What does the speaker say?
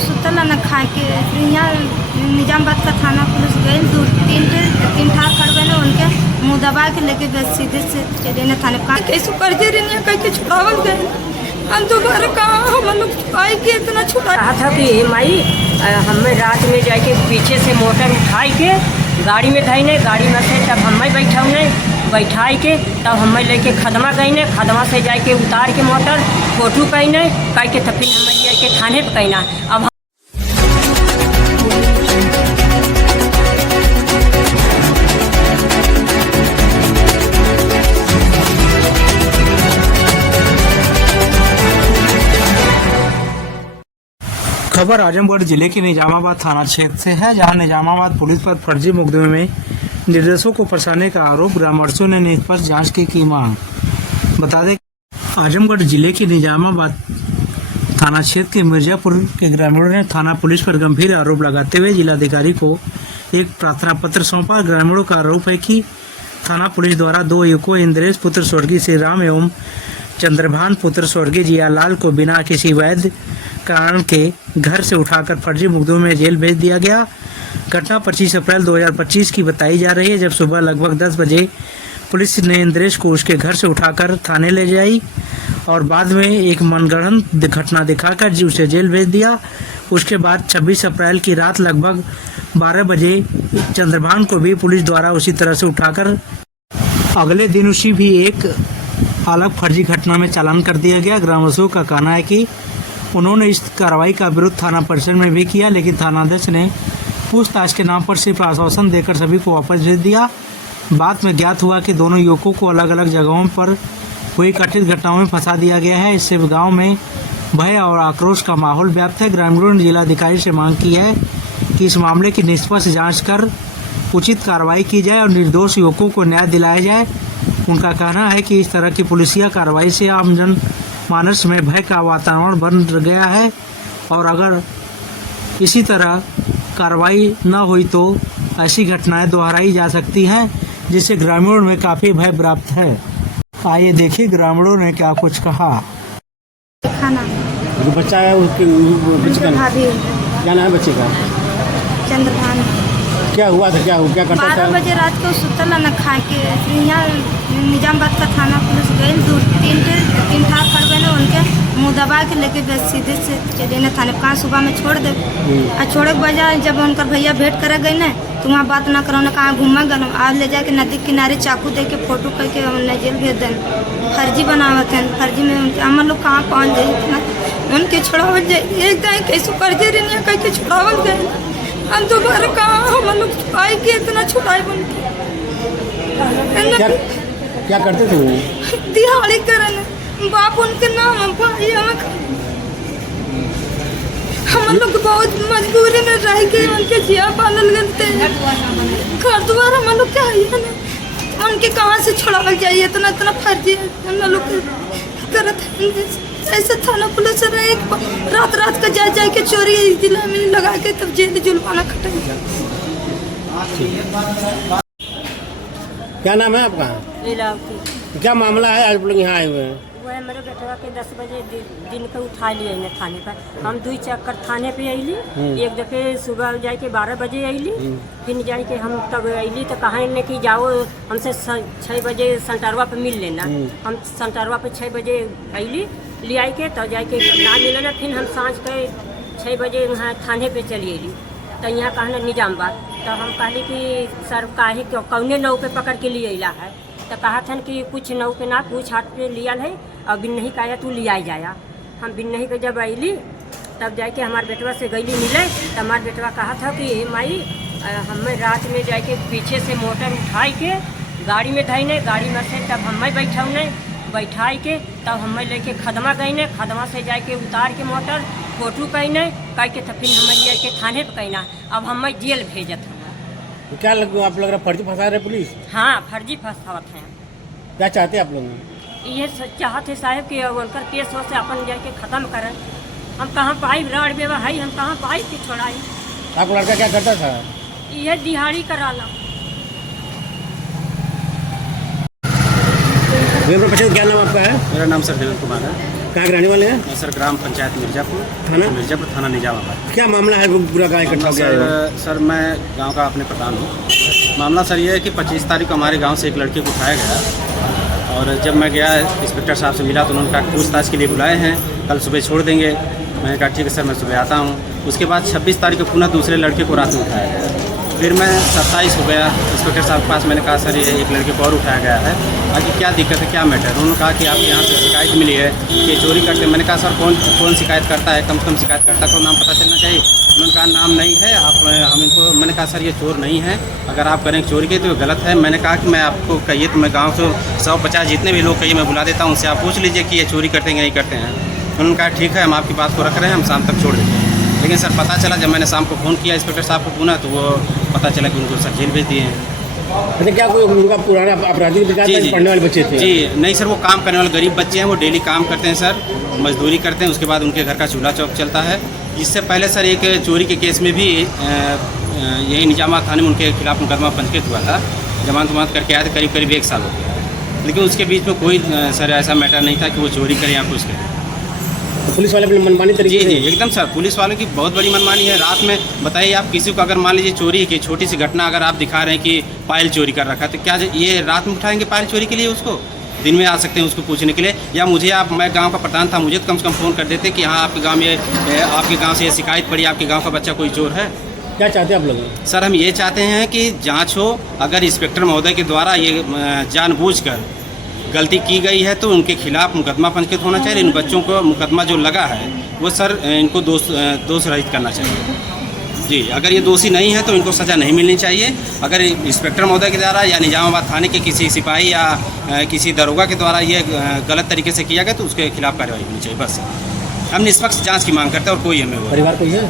सुतल न खा के यहाँ निजामाबाद का थाना पुलिस गई तीन ठाक खड़बे ने उनके मुँह दबा के लेके गए सीधे से चले न थाने कहा कैसे कर्जे रही कह के छुड़ावल गए हम दोबारा कहाँ हम लोग छुपाई के इतना छुड़ा कहा था कि माई हमें रात में जाके पीछे से मोटर उठाई के गाड़ी में धई ने गाड़ी में से तब हमें बैठाई के तब हमें लेके खदमा गई ने खदमा से जाके उतार के मोटर फोटू कहने कह के तब फिर हमें के थाने पर कहना अब खबर आजमगढ़ जिले के निजामाबाद थाना क्षेत्र से है, जहां निजामाबाद पुलिस पर फर्जी मुकदमे में निर्देशों को फंसाने का आरोप ग्रामवासियों ने निष्पक्ष जांच की मांग। बता दें आजमगढ़ जिले के निजामाबाद थाना क्षेत्र के मिर्जापुर के ग्रामीणों ने थाना पुलिस पर गंभीर आरोप लगाते हुए जिलाधिकारी को एक प्रार्थना पत्र सौंपा। ग्रामीणों का आरोप है कि थाना पुलिस द्वारा 2 युवकों इंद्रेश पुत्र स्वर्गीय श्री राम एवं चंद्रभान पुत्र स्वर्गीय जियालाल को बिना किसी वैध कारण के घर से उठाकर फर्जी मुकदमे में जेल भेज दिया गया। घटना 25 अप्रैल 2025 की बताई जा रही है, जब सुबह लगभग 10 बजे पुलिस ने इंद्रेश को उसके घर से उठाकर थाने ले जाई और बाद में एक मनगढ़ंत घटना दिखाकर उसे जेल भेज दिया। उसके बाद 26 अप्रैल की रात लगभग 12 बजे चंद्रभान को भी पुलिस द्वारा उसी तरह से उठाकर अगले दिन उसी भी एक अलग फर्जी घटना में चालान कर दिया गया। ग्रामवासियों का कहना है कि उन्होंने इस कार्रवाई का विरोध थाना परिसर में भी किया, लेकिन थानाध्यक्ष ने पूछताछ के नाम पर सिर्फ आश्वासन देकर सभी को वापस भेज दिया। बाद में ज्ञात हुआ कि दोनों युवकों को अलग अलग जगहों पर हुई कथित घटनाओं में फंसा दिया गया है। इससे गांव में भय और आक्रोश का माहौल व्याप्त है। ग्रामीणों ने जिलाधिकारी से मांग की है कि इस मामले की निष्पक्ष जाँच कर उचित कार्रवाई की जाए और निर्दोष युवकों को न्याय दिलाया जाए। उनका कहना है कि इस तरह की पुलिसिया कार्रवाई से आम जन मानस में भय का वातावरण बन गया है और अगर इसी तरह कार्रवाई न हुई तो ऐसी घटनाएं दोहराई जा सकती हैं, जिससे ग्रामीणों में काफ़ी भय प्राप्त है। आइए देखिए ग्रामीणों ने क्या कुछ कहा। खाना जो बच्चा है उसके बच्चे का क्या नाम है बच्चे का? चंद्रभान। क्या हुआ था, क्या करता था? 12 बजे रात को सुतल न खा के यहाँ निजामाबाद का थाना पुलिस गई तीन ठाक खड़बे ने उनके मुँह दबा के लेके गए सीधे से चले न थाने कहाँ सुबह में छोड़ दे और छोड़े के बजाय जब उनका भैया भेंट करे गई न तो वहाँ बात ना करो न कहाँ घूमा गए आज ले जाके नदी किनारे चाकू दे के फोटो करके उन्हें जेल भेज दें। फर्जी बनावत हैं, फर्जी में उनके हम लोग कहाँ पहुँच जाए इतना उनके छोड़ावल जाए एक दाएँ कैसे कर्जे रही कह के छुड़ावल गए हम दोबारा कहाँ हम लोग छुपाई के इतना छुड़ाई बन के क्या करते थे वो? दिहाड़ी करन बाप उनके नाम भाई हम लोग बहुत मजबूरी में रह के उनके जिया पालल गए घर द्वार हम लोग क्या है ना उनके कहाँ से छुड़ावल जाइए इतना फर्जी हम लोग करत ऐसे थाना पुलिस एक रात का जा के चोरी जिला में लगा के तब जेल जुलवाना खटाई। क्या नाम है आपका? लीलावती। क्या मामला है आज लोग यहाँ आए हुए हैं? वो है मेरे बेटवा के 10 बजे दिन को उठा लिए ने थाने पर। हम 2 चक्कर थाने पे अली, एक दफे सुबह जाके 12 बजे अली, फिर जाके हम तब अली तो कहा ने कि जाओ हमसे 6 बजे सेंटरवा पे मिल लेना। हम सेंटरवा पे 6 बजे अली ले आई के तो जाके ना मिले, फिर हम सांझ के 6 बजे यहाँ थाने पे चली अली तो यहाँ कहना निजामाबाद तो हम कहली कि सर काहे कौने नौ पे पकड़ के लिए अला है तो कहा था कि कुछ नौ पे ना पूछ हाथ पे लिया है और बिन नहीं कहा तू लिया जाया। हम बिन नहीं के जब अली तब जाके हमारे बेटवा से गईली मिले तो हमारे बेटवा कहा था कि माई हमें रात में जाके पीछे से मोटर उठाई के गाड़ी में धई ने गाड़ी में से तब हमें बैठाई के तब हमें लेके खदमा गई ने खदमा से जाके उतार के मोटर फोटू कहने कह के तब फिर हमें लिया के थाने पर कहना अब हमें जेल भेजत हैं। क्या आप लग रहा फर्जी फंसा रहे पुलिस? हाँ फर्जी फंसावत हैं। क्या चाहते हैं आप लोग? ये चाहते साहब कि उनकर केस हो से अपन जाके ख़त्म करें। हम कहाँ पाई राड़ बेवा है हम कहाँ पाई कि छोड़ाई। आपका लड़का क्या करता था? यह दिहाड़ी कराला। क्या नाम आपका है? मेरा नाम सर देवेंद्र कुमार है। कहाँ के रहने वाले हैं? सर ग्राम पंचायत मिर्जापुर थाना निजामाबाद। क्या मामला है, वो पूरा गाँव इकट्ठा हो गया है? सर मैं गांव का अपने प्रधान हूँ। मामला सर ये है कि 25 तारीख को हमारे गांव से एक लड़के को उठाया गया और जब मैं गया इंस्पेक्टर साहब से मिला तो उन्होंने कहा पूछताछ के लिए बुलाए हैं, कल सुबह छोड़ देंगे। मैंने कहा ठीक है सर, मैं सुबह आता हूँ। उसके बाद 26 तारीख को पुनः दूसरे लड़के को रात में उठाया गया। फिर मैं 27 हो गया इंस्पेक्टर साहब के पास, मैंने कहा सर ये एक लड़के को और उठाया गया है, आगे क्या दिक्कत है, क्या मैटर। उन्होंने कहा कि आपके यहाँ से शिकायत मिली है कि चोरी करते। मैंने कहा सर कौन शिकायत करता है, कम से कम शिकायत करता को नाम पता चलना चाहिए। उन्होंने कहा नाम नहीं है, हम इनको। मैंने कहा सर ये चोर नहीं है, अगर आप करें चोरी की तो गलत है। मैंने कहा कि मैं आपको कहिए तो मैं गाँव से 150 जितने भी लोग कहिए मैं बुला देता हूँ, उनसे आप पूछ लीजिए कि ये चोरी करते हैं नहीं करते हैं। उन्होंने कहा ठीक है, हम आपकी बात को रख रहे हैं, हम शाम तक छोड़ देंगे। लेकिन सर पता चला जब मैंने शाम को फ़ोन किया इंस्पेक्टर साहब को पुनः, तो वो पता चला कि उनको सर जेल भेज दिए हैं। अच्छा, क्या कोई उनका पुराना आपराधिक विकास पढ़ने वाले बच्चे थे? जी नहीं सर, वो काम करने वाले गरीब बच्चे हैं, वो डेली काम करते हैं सर, मजदूरी करते हैं। उसके बाद उनके घर का चूल्हा चौक चलता है। इससे पहले सर एक चोरी के केस में भी यही निजामाबाद थाने में उनके खिलाफ मुकदमा पंजीकृत हुआ था। जमानत करके आए थे, करीब 1 साल हो गया। लेकिन उसके बीच में कोई सर ऐसा मैटर नहीं था कि वो चोरी करें या कुछ करें। पुलिस वाले अपनी मनमानी तरीके जी एकदम सर, पुलिस वालों की बहुत बड़ी मनमानी है। रात में बताइए आप किसी को अगर मान लीजिए चोरी की छोटी सी घटना अगर आप दिखा रहे हैं कि पायल चोरी कर रखा है, तो क्या ये रात में उठाएंगे पायल चोरी के लिए उसको? दिन में आ सकते हैं उसको पूछने के लिए। या मुझे मैं गांव का प्रधान था, मुझे तो कम से कम फ़ोन कर देते कि हाँ आपके गाँव से ये शिकायत पड़ी, आपके गाँव का बच्चा कोई चोर है। क्या चाहते हैं आप लोग? सर हम ये चाहते हैं कि जाँच हो। अगर इंस्पेक्टर महोदय के द्वारा ये जानबूझकर गलती की गई है तो उनके खिलाफ मुकदमा पंजीकृत होना चाहिए। इन बच्चों को मुकदमा जो लगा है वो सर इनको दोष रहित करना चाहिए। जी अगर ये दोषी नहीं है तो इनको सज़ा नहीं मिलनी चाहिए। अगर इंस्पेक्टर महोदय के द्वारा या निजामाबाद थाने के किसी सिपाही या किसी दरोगा के द्वारा ये गलत तरीके से किया गया तो उसके खिलाफ कार्रवाई होनी चाहिए। बस हम निष्पक्ष जाँच की मांग करते हैं और कोई हमें परिवार कोई है?